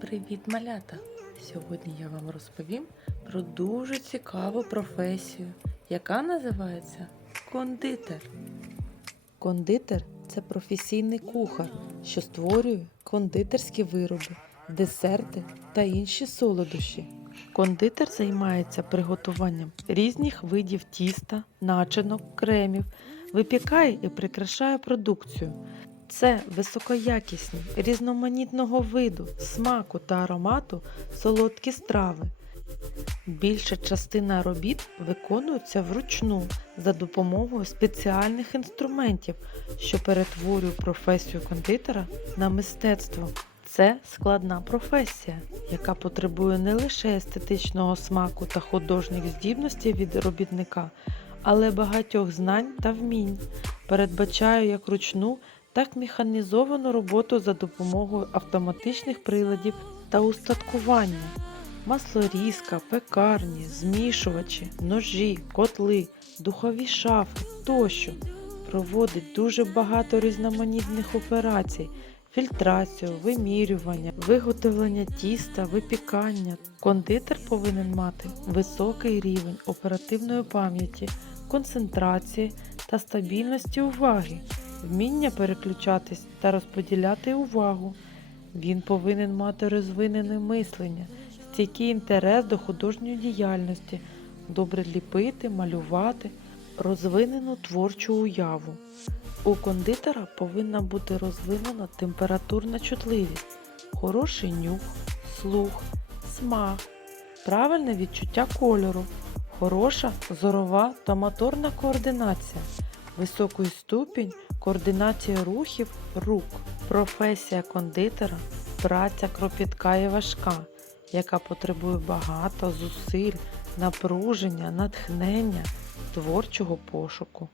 Привіт, малята! Сьогодні я вам розповім про дуже цікаву професію, яка називається кондитер. Кондитер це професійний кухар, що створює кондитерські вироби, десерти та інші солодощі. Кондитер займається приготуванням різних видів тіста, начинок, кремів, випікає і прикрашає продукцію. Це високоякісні, різноманітного виду, смаку та аромату солодкі страви. Більша частина робіт виконується вручну за допомогою спеціальних інструментів, що перетворює професію кондитера на мистецтво. Це складна професія, яка потребує не лише естетичного смаку та художніх здібностей від робітника, але багатьох знань та вмінь. Передбачає як ручну, так механізовану роботу за допомогою автоматичних приладів та устаткування. Маслорізка, пекарні, змішувачі, ножі, котли, духові шафи тощо проводить дуже багато різноманітних операцій, фільтрацію, вимірювання, виготовлення тіста, випікання. Кондитер повинен мати високий рівень оперативної пам'яті, концентрації та стабільності уваги, вміння переключатись та розподіляти увагу. Він повинен мати розвинене мислення, стійкий інтерес до художньої діяльності, добре ліпити, малювати, розвинену творчу уяву. У кондитера повинна бути розвинена температурна чутливість, хороший нюх, слух, смак, правильне відчуття кольору, хороша зорова та моторна координація, високий ступінь координації рухів рук. Професія кондитера праця кропітка і важка, яка потребує багато зусиль, напруження, натхнення, творчого пошуку.